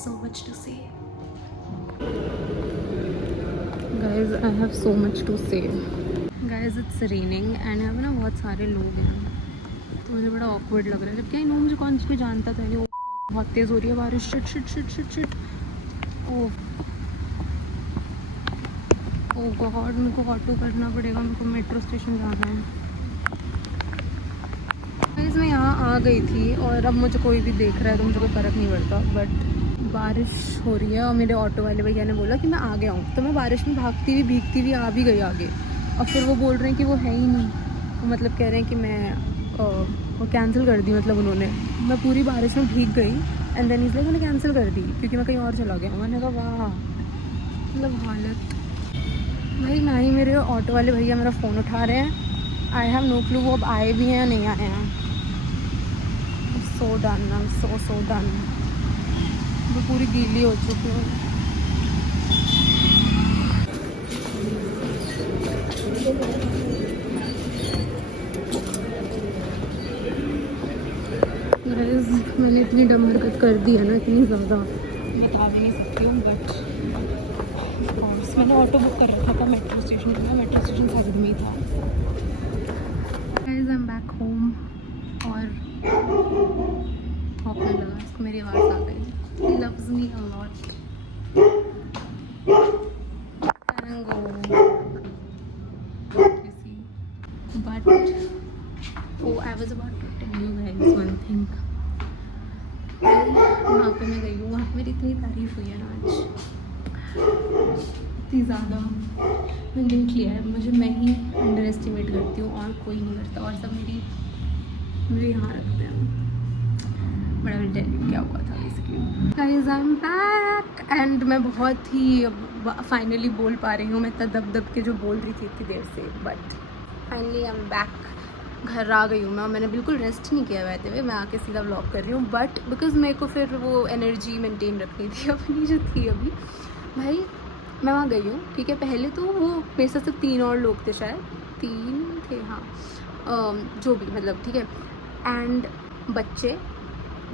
so much to say. Guys, I have so much to say. Guys, it's raining and यहाँ पे ना बहुत सारे लोग हैं, तो मुझे बड़ा awkward लग रहा है, जबकि नो मुझे कौन कोई जानता था नहीं. बहुत तेज़ हो रही है बारिश. Shit shit shit shit shit. Oh god, मेरे को ऑटो करना पड़ेगा, मेरे को मेट्रो स्टेशन जाना है. गाइस, मैं यहाँ आ गई थी और अब मुझे कोई भी देख रहा है तो मुझे कोई फ़र्क नहीं पड़ता, बट बारिश हो रही है और मेरे ऑटो वाले भैया ने बोला कि मैं आ गया हूँ, तो मैं बारिश में भागती हुई भीगती हुई आ भी गई आगे. और फिर वो बोल रहे हैं कि वो है ही नहीं, वो मतलब कह रहे हैं कि मैं वो कैंसिल कर दी. मतलब उन्होंने, मैं पूरी बारिश में भीग गई एंड देन इसलिए मैंने कैंसिल कर दी क्योंकि मैं कहीं और चला गया. मैंने कहा वाह, मतलब हालत भाई. ना ही मेरे ऑटो वाले भैया मेरा फ़ोन उठा रहे हैं. आई हैव नो क्लू वो अब आए भी हैं या नहीं आए हैं. So done, I am so done. वो पूरी गीली हो चुकी हूँ. मैंने इतनी डम हरकत कर दी है ना, इतनी ज़्यादा बता भी नहीं सकती हूँ, बट ऑफकोर्स मैंने ऑटो बुक कर रखा था मेट्रो स्टेशन पे. मेट्रो स्टेशन साइड में ही था. Guys, I am back home और होने लगा इसको, मेरी आवाज़ आ गई. He loves me a lot. But oh, I was about to tell you guys one thing. वहाँ पे मैं गई हूँ, वहाँ पे मेरी इतनी तारीफ़ हुई है ना आज, इतनी ज़्यादा. मैंने देख लिया है, मैं ही अंडर एस्टिमेट करती हूँ और कोई नहीं करता, और सब मुझे यहाँ रखते हैं. बड़ा विल टेल यू क्या हुआ था basically. Guys, I am back and मैं बहुत ही फाइनली बोल पा रही हूँ. मैं इतना दब के जो बोल रही थी इतनी देर से, but finally I am back. घर आ गई हूँ मैं, मैंने बिल्कुल रेस्ट नहीं किया वैसे हुए. मैं आके सीधा व्लॉग कर रही हूँ, बट बिकॉज मेरे को फिर वो एनर्जी मेंटेन रखनी थी अपनी जो थी अभी. भाई मैं वहाँ गई हूँ, ठीक है. पहले तो वो मेरे साथ सिर्फ 3 और लोग थे, शायद 3 थे, हाँ, जो भी मतलब, ठीक है. एंड बच्चे,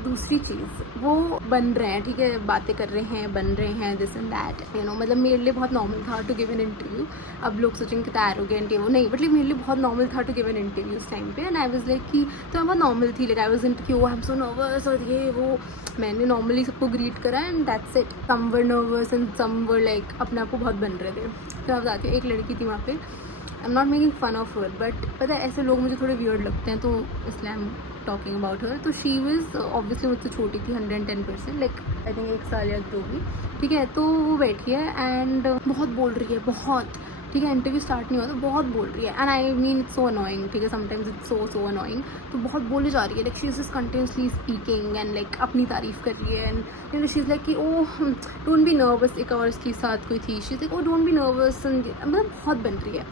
दूसरी चीज़, वो बन रहे हैं, ठीक है, बातें कर रहे हैं, बन रहे हैं, this and that, you know. मतलब मेरे लिए बहुत नॉर्मल था टू गिव एन इंटरव्यू. अब लोग सोचेंगे कि एरोगेंट है वो, नहीं, बट मेरे लिए बहुत नॉर्मल था टू गिव एन इंटरव्यू उस टाइम पे. एंड आई वाज लाइक कि, तो मैं बहुत नॉर्मल थी, लाइक आई वाज इन कि ओ आई एम सो नर्वस और ये वो. मैंने नॉर्मली सबको ग्रीट करा and that's it. Some were nervous and some were like अपने आप को बहुत बन रहे थे. तो मैं बताती हूँ, एक लड़की थी वहाँ पे, I am not making fun of her, but पता है ऐसे लोग मुझे थोड़े वियर्ड लगते हैं, तो इसलिए I am talking about her. तो शी वॉज ऑब्वियसली मुझसे छोटी थी 110%, लाइक आई थिंक 1 साल या 2 भी, ठीक है. तो वो बैठी है एंड बहुत बोल रही है, बहुत, ठीक है. इंटरव्यू स्टार्ट नहीं हुआ तो बहुत बोल रही है. And I mean it's so annoying, ठीक है. Sometimes it's so annoying. तो बहुत बोले जा रही है, like she is continuously speaking and like अपनी तारीफ कर रही है. एंड शी इज़ लाइक कि ओह डोंट बी नर्वस. एक और इसके साथ कोई थी, she is like oh don't be nervous. मतलब बहुत बन रही है.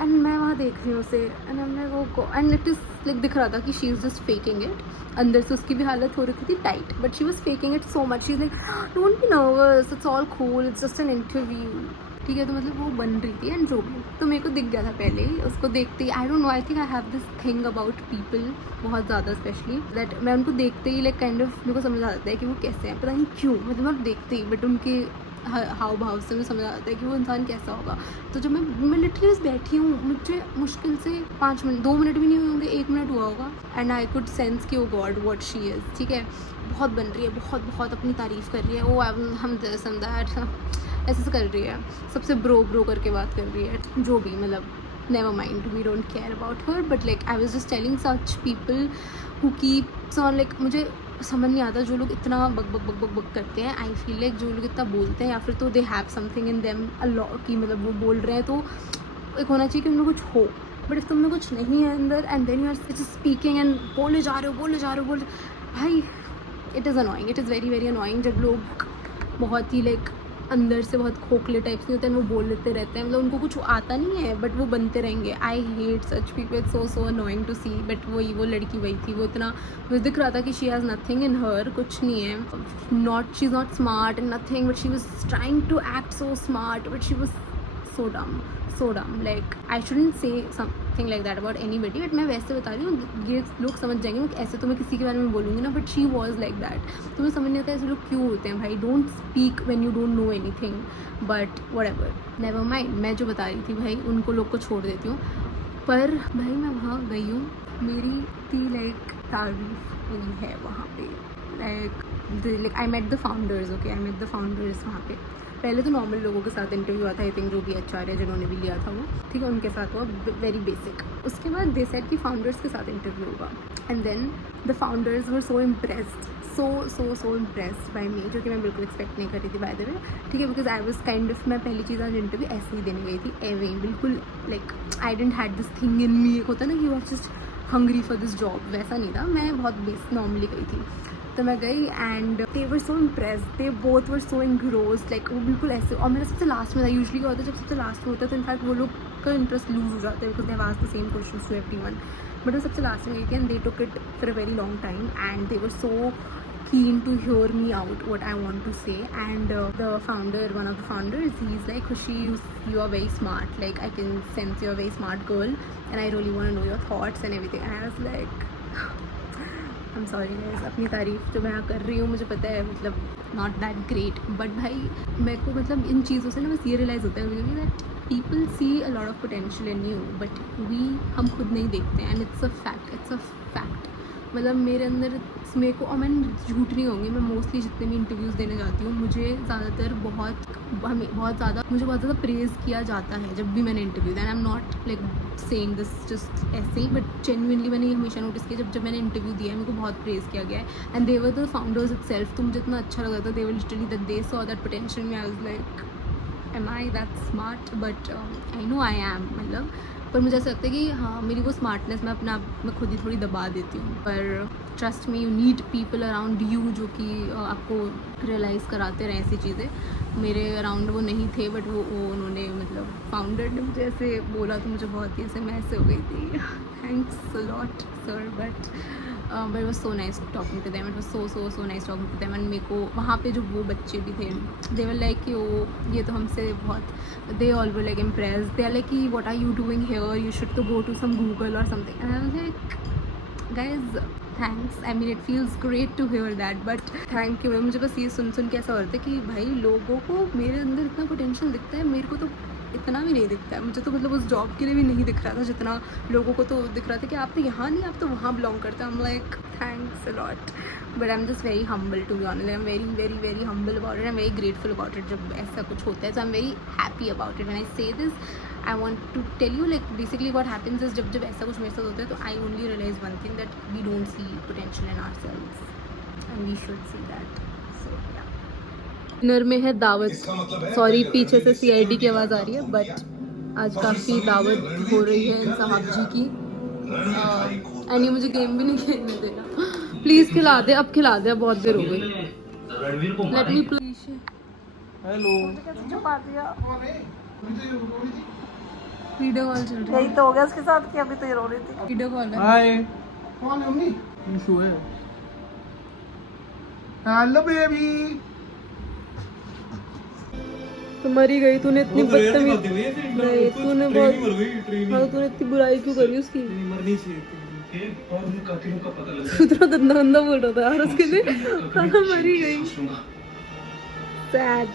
एंड मैं वहाँ देख रही हूँ उसे एंड हमने वो एंड इट इज़ लाइक दिख रहा था कि she is just faking it. अंदर से उसकी भी हालत हो रही थी tight, but she was faking it so much. She is like don't be nervous, it's all cool, it's just an interview, ठीक है. तो मतलब वो बन रही थी एंड जो भी. तो मेरे को दिख गया था पहले ही उसको देखते ही. I don't know, I think I have this thing about people बहुत ज़्यादा, स्पेशली दैट मैं उनको देखते ही लाइक काइंड ऑफ मेरे को समझ आ जाता है कि वो कैसे हैं. पता नहीं क्यों, मतलब देखते ही, बट उनके हाव भाव से मुझे समझ आता है कि वो इंसान कैसा होगा. तो जब मैं लिटरली बस बैठी हूँ, मुझे मुश्किल से 5 मिनट 2 मिनट भी नहीं हुए होंगे, 1 मिनट हुआ होगा. एंड आई कुड सेंस कि ओ गॉड व्हाट शी इज़, ठीक है. बहुत बन रही है, बहुत अपनी तारीफ़ कर रही है. ओ हम दिस हम दैट ऐसे कर रही है, सबसे ब्रो करके बात कर रही है, जो भी. मतलब never mind, we don't care about her, but like I was just telling such people who keeps on, like मुझे समझ नहीं आता जो लोग इतना बक करते हैं. आई फील लाइक जो लोग इतना बोलते हैं या फिर तो they have something in them a lot, कि मतलब वो बोल रहे हैं तो एक होना चाहिए कि उनमें कुछ हो. बट इफ तुम में कुछ नहीं है अंदर and then you are speaking and बोले जा रहे हो भाई, it is annoying. It is very annoying जब लोग बहुत ही लाइक अंदर से बहुत खोखले टाइप्स नहीं होते हैं, वो बोल लेते रहते हैं. मतलब उनको कुछ आता नहीं है बट वो बनते रहेंगे. I hate such people, it's so annoying to see. But वो लड़की वही थी, वो इतना मुझे दिख रहा था कि she has nothing in her, कुछ नहीं है. She is not smart and nothing, but she was trying to act so smart, but she was so dumb. Like I shouldn't say something like that about anybody, but मैं वैसे बता रही हूँ, ये लोग समझ जाएंगे मैं ऐसे तो मैं किसी के बारे में बोलूँगी ना, but she was like that. तो मुझे समझ नहीं आता ऐसे लोग क्यों होते हैं भाई. Don't speak when you don't know anything, but whatever, never mind. मैं जो बता रही थी भाई उनको लोग को छोड़ देती हूँ, पर भाई मैं वहाँ गई हूँ, मेरी लाइक तारीफ हुई है वहाँ पे. Like I met the founders. Okay, I met the founders वहाँ पे. पहले तो नॉर्मल लोगों के साथ इंटरव्यू हुआ था, आई थिंक जो भी आचार्य जिन्होंने भी लिया था वो, ठीक है, उनके साथ हुआ, वेरी बेसिक. उसके बाद दे सेड कि फाउंडर्स के साथ इंटरव्यू होगा, and then the founders were so impressed, so impressed by me, जो कि मैं बिल्कुल एक्सपेक्ट नहीं कर रही थी बाय द वे, ठीक है, because I was kind of, मैं पहली चीज़ आज इंटरव्यू ऐसे ही देने गई थी, एवे बिल्कुल, like I didn't had this thing in me. एक होता है ना कि you are just hungry for this job, वैसा नहीं था. मैं बहुत बेस नॉर्मली गई थी, तो मैं गई and they were so impressed, they both were so engrossed, like वो बिल्कुल ऐसे. और मेरा सबसे लास्ट में था. यूजली क्या होता है जब सबसे लास्ट में होता है तो इनफैक्ट वो लोग का इंटरेस्ट लूज हो जाता है, because they have asked the same questions to everyone. But मैं सबसे लास्ट में गई थी and they took it for a very long time and they were so keen to hear me out what I want to say. And the founder, one of the founders, he's like, Khushi, you are very smart, like I can sense you're a very smart girl and I really want to know your thoughts and everything. And I was like I'm sorry guys, अपनी तारीफ जो मैं यहाँ कर रही हूँ मुझे पता है, मतलब not that great, but भाई मेरे को मतलब इन चीज़ों से ना बस ये रियलाइज़ होता है that people see a lot of potential in you, but हम खुद नहीं देखते हैं, and it's a fact. मतलब मेरे अंदर मेरे को, और मैं झूठ नहीं होंगी, मैं मोस्टली जितने भी इंटरव्यूज़ देने जाती हूँ मुझे ज़्यादातर बहुत ज़्यादा प्रेज़ किया जाता है जब भी मैंने इंटरव्यू दिया. आई am not like saying this just ऐसे ही, बट जेन्युइनली मैंने ये हमेशा नोटिस किया जब मैंने इंटरव्यू दिया है मेरे को बहुत प्रेज़ किया गया है. And they were the founders itself. तो मुझे इतना अच्छा लगा था, they were literally that they saw that potential में. I was like am I that smart, but I know I am, मतलब पर मुझे ऐसा लगता है कि हाँ मेरी वो स्मार्टनेस मैं अपने आप में खुद ही थोड़ी दबा देती हूँ. पर trust me, you need people around you जो कि आपको रियलाइज़ कराते रहे ऐसी चीज़ें. मेरे अराउंड वो नहीं थे, बट वो उन्होंने, मतलब फाउंडर ने मुझे ऐसे बोला तो मुझे बहुत ही ऐसे मैं ऐसे हो गई थी. Thanks a lot sir, but it was so nice talking to them. It was so nice talking to them. And मेरे को वहाँ पे जो वो बच्चे भी थे, दे वर लाइक कि ये तो हमसे बहुत, they all were like impressed. They are like, what are you doing here? You should to go to some Google or something. And I was like, guys, thanks. I mean, it feels great to hear that, but thank you. मुझे बस ये सुन के ऐसा होता है कि भाई लोगों को मेरे अंदर इतना पोटेंशियल दिखता है, मेरे को तो इतना भी नहीं दिखता है. मुझे तो मतलब उस जॉब के लिए भी नहीं दिख रहा था जितना लोगों को तो दिख रहा था कि आप तो यहाँ नहीं, आप तो वहाँ बिलोंग करते हो. I'm like, thanks a lot. But I'm just very humble, to be honest. I'm very humble about it. I'm very grateful about it जब ऐसा कुछ होता है. So I'm very happy about it. When I say this, I want to tell you, like basically what happens is जब ऐसा कुछ मेरे साथ होता है तो I only realize one thing, that we don't see potential in ourselves and we should see that. So yeah. Dinner में है दावत. सॉरी पीछे से CID की आवाज़ आ रही है, बट आज काफ़ी दावत हो रही है इन साहब जी की. एंड ये मुझे गेम भी नहीं खेलने देना. प्लीज़ खिला दे, अब खिला दे, बहुत देर हो गई. Let me please. Hello, video call चल रही है. यही तो हो गया उसके साथ कि अभी तो ये रो रही थी. वीडियो कॉल है. हाय. कौन है मम्मी? निशु है. Hello baby. तो मरी गई. तूने इतनी बदतमीज नहीं, तूने बहुत, हाँ तूने इतनी बुराई क्यों करी उसकी? मरनी चाहिए. इतना गंदा बोल रहा था यार उसके लिए. मरी गई. सैड.